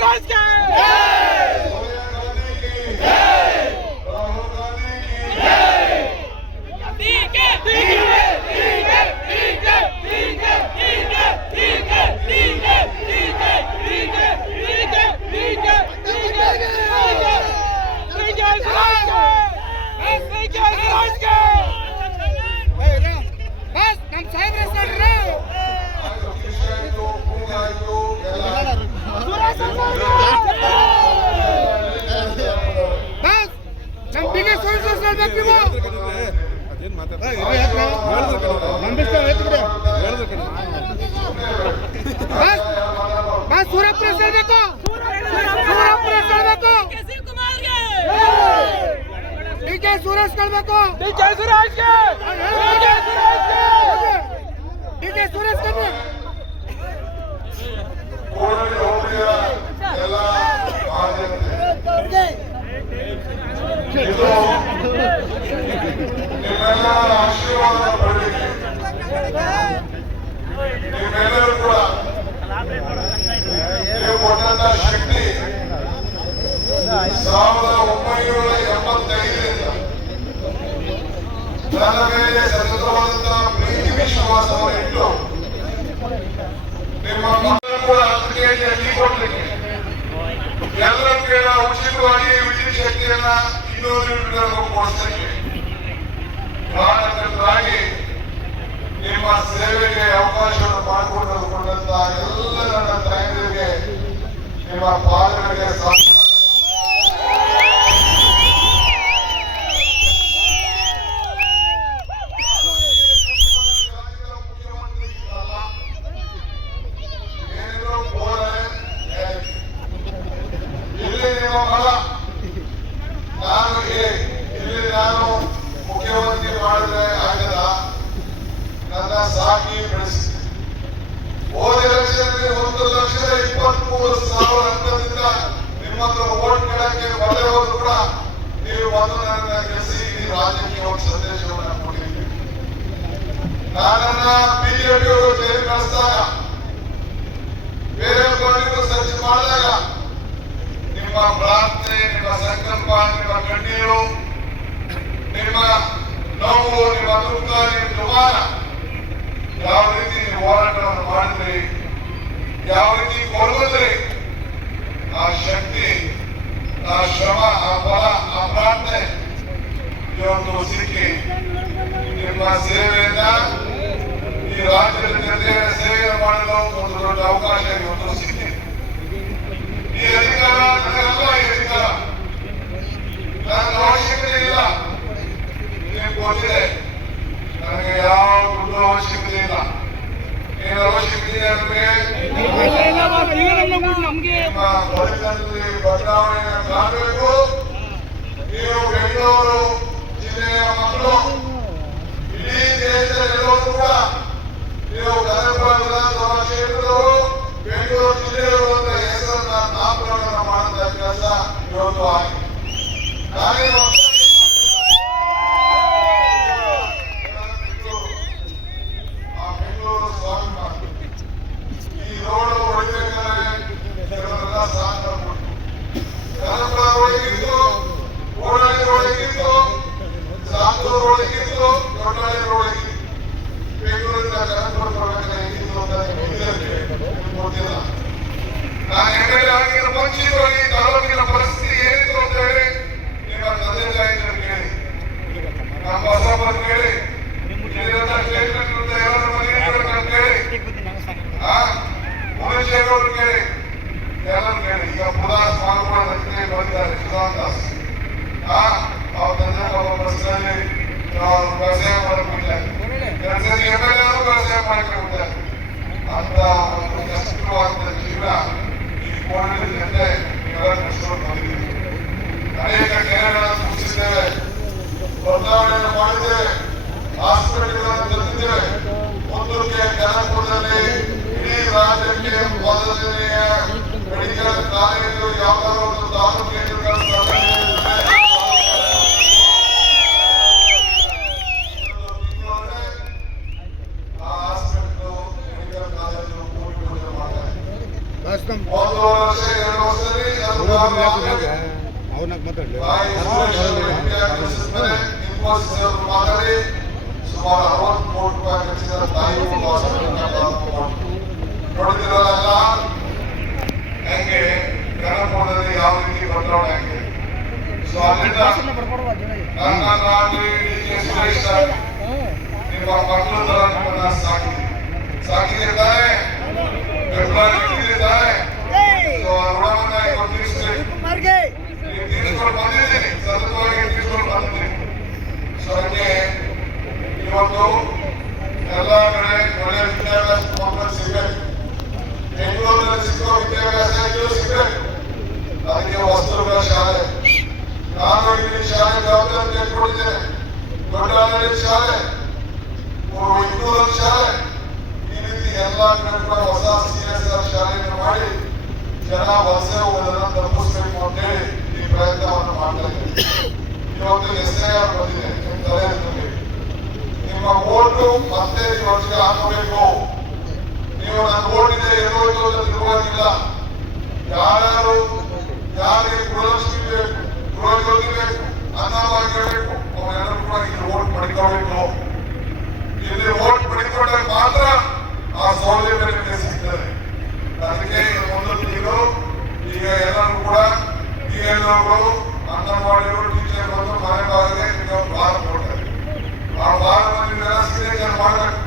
सूरज के सूरज करಬೇಕು DK ಸುರೇಶ್ಗೆ DK Suresh ಕರ್ಬೇಕು ಕೋರಳಿ ಹೋಬಳಿಯ ಎಲ್ಲ ನಿಮ್ಮೆಲ್ಲರ ಆಶೀರ್ವಾದ ಪಡೆಯಲಿ. ನಿಮ್ಮೆಲ್ಲರೂ ಕೂಡ ನೀವು ಕೊಟ್ಟಂತ ಶಕ್ತಿ 1985ರಿಂದ ನನ್ನ ಮೇಲೆ ಸತತವಾದಂತಹ ಪ್ರೀತಿ ವಿಶ್ವಾಸವನ್ನು ಇಟ್ಟು ನಿಮ್ಮ ಮಕ್ಕಳು ಕೂಡ 10 ಕೆಜಿ ಅಕ್ಕಿ ಕೊಡ್ಲಿಕ್ಕೆ ಎಲ್ಲರೂ ಕೂಡ ಉಚಿತವಾಗಿ ವಿದ್ಯುತ್ ಶಕ್ತಿಯನ್ನ 200 ಯೂನಿಟ್ಗಳನ್ನು ಕೊಡಿಸಲಿಕ್ಕೆ ಕಾರಣಕರ್ತರಾಗಿ ನಿಮ್ಮ ಸೇವೆಗೆ ಅವಕಾಶವನ್ನು ಮಾಡಿಕೊಂಡಂತಹ ಎಲ್ಲ ನನ್ನ ತಾಯಂದಿರಿಗೆ ನಿಮ್ಮ ಪಾಲನೆಗೆ ನಾನು ಮುಖ್ಯಮಂತ್ರಿ ಮಾಡಿದ್ರೆ ಆಗದ ನನ್ನ ಸಾಕಿ ಬೆಳೆಸಿದೆ. ಹೋದ ಎಲೆಕ್ಷನ್ಗೆ 1,23,000 ಅಂಕದಿಂದ ನಿಮ್ಮ ಹತ್ರ ವೋಟ್ ಕೇಳಕ್ಕೆ ಬರದೇ ಹೋದ್ರು ಕೂಡ ನೀವು ಬಂದು ನನ್ನ ಗೆಲ್ಲಿಸಿ ಈ ರಾಜ್ಯಕ್ಕೆ ಒಂದು ಸಂದೇಶವನ್ನು ಕೊಟ್ಟಿದ್ದೀರಿ. ನಾನನ್ನ ಬಿಜೆಪಿಯವರು ಜೈಲು ಕಳಿಸಿದಾಗ ಬೇರೆ ಪಾರ್ಟಿಗಳು ಸರ್ಚ್ ಮಾಡಿದಾಗ ನಿಮ್ಮ ಪ್ರಾರ್ಥನೆ, ನಿಮ್ಮ ಸಂಕಲ್ಪ, ನಿಮ್ಮ ಕಣ್ಣೀರು, ನಿಮ್ಮ ನೋವು, ನಿಮ್ಮ ದುಃಖ, ನಿಮ್ಮ ದುಮಾನ, ಯಾವ ರೀತಿ ನೀವು ಹೋರಾಟವನ್ನು ಮಾಡಿದ್ರಿ, ಯಾವ ರೀತಿ ಕೊಡುವುದ್ರಿ, ಆ ಶಕ್ತಿ, ಆ ಶ್ರಮ, ಆ ಫಲ, ಆ ಪ್ರಾರ್ಥನೆ ಇವತ್ತು ಸಿಕ್ಕಿ ನಿಮ್ಮ ಸೇವೆಯಿಂದ ಈ ರಾಜ್ಯದ ಜನತೆಯ ಸೇವೆ ಮಾಡಲು ಒಂದು ದೊಡ್ಡ ಅವಕಾಶ ಇವತ್ತು ಸಿಕ್ಕಿದೆ. ಈ ಅಧಿಕಾರ ನನಗಲ್ಲ, ಈ ಅಧಿಕಾರ ನನ್ನ ಅವಶ್ಯಕತೆ ಇಲ್ಲ, ನಿಮಗೆ ಗೊತ್ತಿದೆ. ನನಗೆ ಯಾವ ದುಡ್ಡು ಅವಶ್ಯಕತೆ ಇಲ್ಲ. ಏನು ಅವಶ್ಯಕತೆ ಅಂದ್ರೆ ನಿಮ್ಮ ಬದುಕಿನಲ್ಲಿ ಬದಲಾವಣೆ ಕಾಣಬೇಕು. ನೀವು ಬೆಂಗಳೂರು ಜಿಲ್ಲೆಯ ಮಕ್ಕಳು, ಇಡೀ ದೇಶದಲ್ಲಿರೋರು ಕೂಡ ನೀವು ಗದಗ ವಿಧಾನಸಭಾ ಕ್ಷೇತ್ರದವರು, ಬೆಂಗಳೂರು ಜಿಲ್ಲೆಯವರು ಅಂತ ಹೆಸರನ್ನ ನಾಮಕರಣ ಮಾಡುವಂತ ಕೆಲಸ ಇವತ್ತು ಆಗಿದೆ. ಬೆಂಗಳೂರು ಸ್ವಾಭಿಮಾನ ಈ ರೋಡ್ ಹೊಡಿಬೇಕಾದ್ರೆ ಕೆಲವರೆಲ್ಲ ಸಹಕಾರ ಕೊಟ್ಟು ಕನಕಪುರ ಒಳಗಿತ್ತು, ಓಡಾಳಿ ಒಳಗಿತ್ತು, ಸಾಂತೂರು ಒಳಗಿತ್ತು, ದೊಡ್ಡಳ್ಳಿ ಒಳಗಿತ್ತು. ಬೆಂಗಳೂರಿಂದ ಕನಕಪುರ ಬರಬೇಕಾದ್ರೆ ಹೇಗಿತ್ತು ಅಂತ ಗೊತ್ತಿಲ್ಲ. ನಾನು ಎಮ್ಮೆಲ್ಯೆ ಆಗಿರೋ ಮುಂಚಿತವಾಗಿ ತಾಲೂಕಿನ ಪರಿಸ್ಥಿತಿ ಏನಿತ್ತು ಅಂತ ಹೇಳಿ ನಿಮ್ಮ ತಂದೆ ತಾಯಿಗಳು ಕೇಳಿ, ನಮ್ಮ ಬಸಪ್ಪನ ಕೇಳಿ, ಎಲ್ಲರ ಮನೆಯನ್ನು ಕೇಳಿ, ಮುನೇಶ್ವರವ್ರು ಕೇಳಿ, ಎಲ್ಲರೂ ಕೇಳಿ. ಈಗ ಪುರಾಸ್ ಮಾಲ್ಕೋಳ ರಚನೆ ಬಂದಿದ್ದಾರೆ ಸುಧಾದಾಸ್, ಅವ್ರ ತಂದೆ ಬಸ್ನಲ್ಲಿ ವ್ಯವಸಾಯ ಮಾಡಿಬಿಟ್ಟಿದ್ದಾರೆ, ಎಮ್ಮೆಲ್ಯೆ ವ್ಯವಸಾಯ ಮಾಡಿಕೊಂಡಿದ್ದಾರೆ. ಅಂತ ಒಂದು ಕಷ್ಟವಾದ ಜೀವನ ಈ ಕೋಣೆ ಜನತೆ ನೀವೆಲ್ಲ ನಡೆಸ್ಕೊಂಡು ಬಂದಿದ್ದೀವಿ. ಅನೇಕ ಕೆರೆಗಳನ್ನು ಮುಗಿಸಿದ್ದೇವೆ, ಬದಲಾವಣೆಯನ್ನು ಮಾಡಿದ್ದೇವೆ, ಹಾಸ್ಪಿಟಲ್ಗಳನ್ನು ತಂದಿದ್ದೇವೆ. ಮುಂದಕ್ಕೆ ಕನಕಪುರದಲ್ಲಿ ಇಡೀ ರಾಜ್ಯಕ್ಕೆ ಮೊದಲನೆಯ ಮೆಡಿಕಲ್ ಕಾಲೇಜು ಯಾವುದಾದ್ರು ಒಂದು ತಾಲೂಕು ಕೇಂದ್ರಗಳನ್ನು ಒಂದು ವರ್ಷ 2 ವರ್ಷ ಮಾತಾಡಿ ಸುಮಾರು 60 ಕೋಟಿ ರೂಪಾಯಿ ಖರ್ಚಿನ ತಾಯಿ ನೋಡಿದಿರಲ್ಲ ಹೆಂಗೆ ಕನ್ನಡದಲ್ಲಿ ಯಾವ ರೀತಿ ಬದಲಾವಣೆ ಆಗಿದೆ. ಸೊ ಅಲ್ಲಿಂದ ನಿಮ್ಮ ಮಕ್ಕಳು ತರ ನಿಮ್ಮನ್ನ ಸಾಕಿದೆ ತಾನೆ, ಬೆಂಬಲ ತಾನೆ. ಸೊ ಋಣವನ್ನ ಇವತ್ತು ತೀರಿಸ್ಕೊಂಡು ಬಂದಿದ್ದೀನಿ, ಸತತವಾಗಿ ತೀರಿಸ್ಕೊಂಡು ಬಂದಿದ್ದೀನಿ. ಸೊ ಹಂಗೆ ಇವತ್ತು ಎಲ್ಲ ಕಡೆ ಒಳ್ಳೆಯ ವಿದ್ಯಾಭ್ಯಾಸ ಮಕ್ಕಳು ಸಿಗಬೇಕು. ಬೆಂಗಳೂರಿನಲ್ಲಿ ಸಿಕ್ಕೋ ವಿದ್ಯಾಭ್ಯಾಸ ಇಲ್ಲೂ ಸಿಗಬೇಕು. ಅದಕ್ಕೆ ವಸ್ತುಗಳ ಶಾಲೆ, ನಾನು ಇಲ್ಲಿ ಶಾಲೆ ಜವಾಬ್ದಾರಿ ತೆಗೆದುಕೊಂಡಿದ್ದೇನೆ. ದೊಡ್ಡ ಶಾಲೆ, ಇಂದೂರಲ್ಲಿ ಶಾಲೆ, ಈ ರೀತಿ ಎಲ್ಲ ಕಡೆ ಕೂಡ ಹೊಸ CSR ಶಾಲೆಯನ್ನು ಮಾಡಿ ಜನ ವಲಸೆ ಹೋಗೋದನ್ನು ತಪ್ಪಿಸಬೇಕು ಅಂತೇಳಿ ಈ ಪ್ರಯತ್ನವನ್ನು ಮಾಡ್ತಾ ಇದ್ದೇವೆ. ಇವತ್ತು SIR ಬಂದಿದೆ, ನಿಮ್ಮ ತಲೆ ನಿಮ್ಮ ಓಟು ಮತ್ತೆ ವರ್ಷಕ್ಕೆ ಹಾಕಬೇಕು. ನೀವು ನನ್ನ ಓಟಿದೆ ಎಲ್ಲೋಯ್ತು ಅಂತ ತಿರುವಾಗಿಲ್ಲ. ಯಾರು ಯಾರಿಗೆ ಗೃಹಲಕ್ಷ್ಮಿ ಬೇಕು, ಗೃಹಜ್ಯೋತಿ ಬೇಕು, ಅನ್ನಭಾಗ್ಯ ಬೇಕು, ಅವರೆಲ್ಲರೂ ಕೂಡ ಇಲ್ಲಿ ಓಟ್ ಪಡ್ಕೋಬೇಕು. ಇಲ್ಲಿ ಓಟ್ ಪಡ್ಕೊಂಡ್ರೆ ಮಾತ್ರ ಆ ಸೌಲಭ್ಯ ನಿಮಗೆ ಸಿಗ್ತದೆ. ಅದಕ್ಕೆ ಒಂದು ತಿಂಗಳು ಈಗ ಎಲ್ಲರೂ ಕೂಡ ಎಲ್ಲರೂ ಅಂಗನವಾಡಿಗಳು ಟೀಚರ್ ಬಂದು ಮನೆ ಬಾಗಿಲಿಗೆ ನಿಮಗೆ ಭಾರ ಕೊಡ್ತಾರೆ. ಆ ಭಾರವನ್ನು ನೀವೆಲ್ಲ ಸಿಗ್ನೇಚರ್ ಮಾಡಬೇಕು,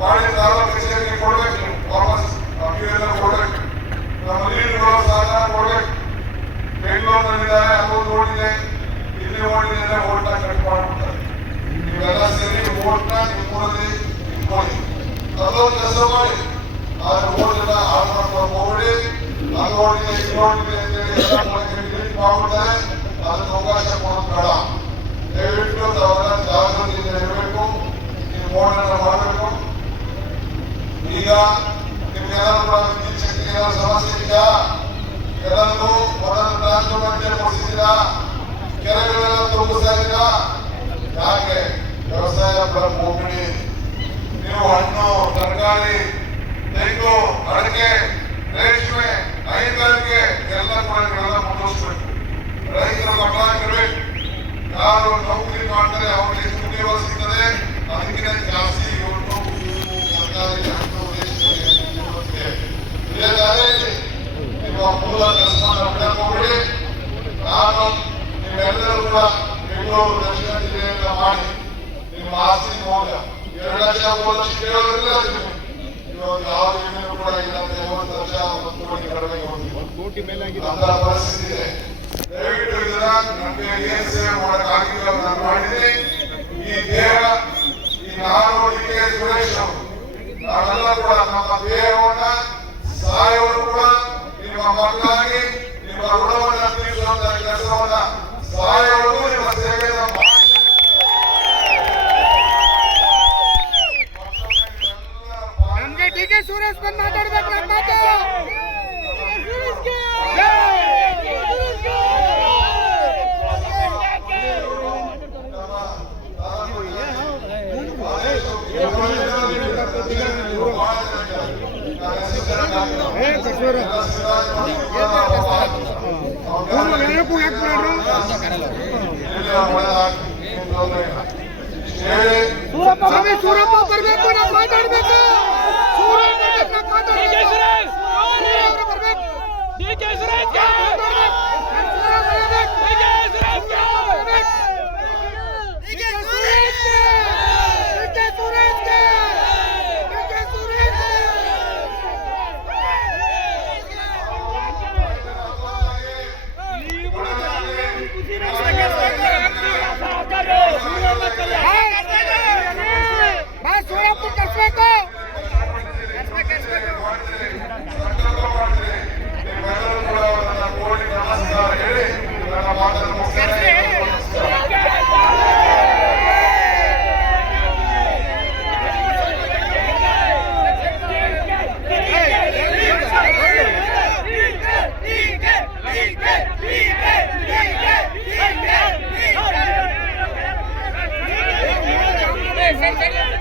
ಮಾಡಿ ತಾಲೂಕು ಕಚೇರಿಗೆ ಕೊಡ್ಬೇಕು, ವಾಪಸ್ ಅಭಿಯೆಲ್ಲ ಕೊಡ್ಬೇಕು. ನಮ್ಮ ಲೀಡ್ಗಳು ಸಹಕಾರ ಕೊಡ್ಬೇಕು. ಬೆಂಗಳೂರಿನಲ್ಲಿದ್ದಾರೆ, ಅದೊಂದು ಓಟಿದೆ, ಇಲ್ಲಿ ಓಟಿದೆ, ಓಟ್ನ ಕಟ್ ಮಾಡ್ಬಿಡ್ತಾರೆ. ನೀವೆಲ್ಲ ಸೇರಿ ಓಟ್ನ ನಿಮ್ಮೂರಲ್ಲಿ ಇಟ್ಕೊಳ್ಳಿ, ಅದೊಂದು ಕೆಲಸ ಮಾಡಿ. ಆದ್ರೆ ಓಟನ್ನ ಹಾಳು ಮಾಡ್ಕೊಂಡು ಹೋಗ್ಬಿಡಿ. ಅದು ಓಟಿದೆ, ಇದು ಓಟಿದೆ ಅಂತೇಳಿ ಎಲ್ಲ ಡಿಲೀಟ್ ಮಾಡ್ಬಿಡ್ತಾರೆ. ಅದಕ್ಕೆ ಅವಕಾಶ ಕೊಡೋದು ಬೇಡ. ದಯವಿಟ್ಟು ಅವರ ಜಾಗೃತಿಯಿಂದ ಇರಬೇಕು, ನೀವು ಓಟನ್ನ ಮಾಡಬೇಕು. ಈಗ ನಿಮ್ಗೆಲ್ಲರೂ ಕೂಡ ವಿದ್ಯುತ್ ಶಕ್ತಿ ಏನಾದ್ರು ಸಮಸ್ಯೆ ಇದೆಯಾ? ಎಲ್ಲರಿಗೂ ಮೊದಲು ಟ್ರಾನ್ಸ್ಫಾರ್ಮರ್ ಕೊಡಿಸಿದ್ದೀರಾ? ಕೆರೆಗಳೆಲ್ಲ ತುಂಬಿಸ್ತಾ ಇದ್ದೀರಾ? ಯಾಕೆ? ವ್ಯವಸಾಯ ಹೋಗ್ಬಿಡಿ. ನೀವು ಹಣ್ಣು, ತರಕಾರಿ, ತೆಂಗು, ಅಡಿಕೆ, ರೇಷ್ಮೆ, ಹೈನುಗಾರಿಕೆ ಎಲ್ಲ ಕೂಡ ನೀವೆಲ್ಲ ಮುಂದುವರಿಸಬೇಕು. ರೈತರ ಮಕ್ಕಳಾಗಿರ್ಬೇಕು. ಯಾರು ನೌಕರಿ ಮಾಡ್ತಾರೆ ಅವ್ರಿಗೆ ಎಷ್ಟು ಉದ್ಯೋಗ ಸಿಗ್ತದೆ, ಅದಕ್ಕಿಂತ ಜಾಸ್ತಿ ಇವತ್ತು ಸರ್ಕಾರಿ ಹಣ್ಣು, ರೇಷ್ಮೆ ನಿಮ್ಮ ಮೂಲ ಕೆಲಸವನ್ನು ಬಿಡಕ್ಕೆ ಹೋಗ್ಬಿಡಿ. ನಾನು ನೀವೆಲ್ಲರೂ ಕೂಡ ಬೆಂಗಳೂರು ದಕ್ಷಿಣ ಜಿಲ್ಲೆಯಿಂದ ಮಾಡಿ ನಿಮ್ಮ ಆಸ್ತಿ ಮೌಲ್ಯ 2 ಲಕ್ಷ 3 ಲಕ್ಷ ಕೇಳೋದ್ರಿಂದ ಇವಾಗ ಯಾವ ಯೋಜನೆ ಕೂಡ ಇಲ್ಲ. 50 ಲಕ್ಷ 1 ಕೋಟಿ ಕಡಿಮೆ ಹೋಗ್ತೀವಿ ಅಂತ ಪರಿಸ್ಥಿತಿ ಇದೆ. ದಯವಿಟ್ಟು ಇದನ್ನ ನಮಗೆ ಏನ್ ಸೇವೆ ಮಾಡಕ್ಕಾಗಿಲ್ಲ ನಾನು ಮಾಡಿದ್ದೀನಿ. ಈ ದೇಹ, ಈ ನಾನು DK ಸುರೇಶ್ ನಾವೆಲ್ಲ ಕೂಡ ನಮ್ಮ ದೇಹವನ್ನ ಸಾಯೋರು ಕೂಡ ನಿಮ್ಮ ಮಕ್ಕಳಾಗಿ ನಿಮ್ಮ ಋಣವನ್ನ ತೀರಿಸುವಂತ ಕೆಲಸವನ್ನ ಸಾಯೋರು ನಿಮ್ಮ ಸೇವೆಯನ್ನು ಮಾಡಿ. ನಮ್ಗೆ DK ಸುರೇಶ್ ಬಂದು ಮಾತಾಡ್ಬೇಕು. ನಮ್ಮ ಮಾತು ಸೂರಪ್ಪ ಬರ್ಬೇಕು, ನಾವು ಮಾತಾಡ್ಬೇಕು. Hey,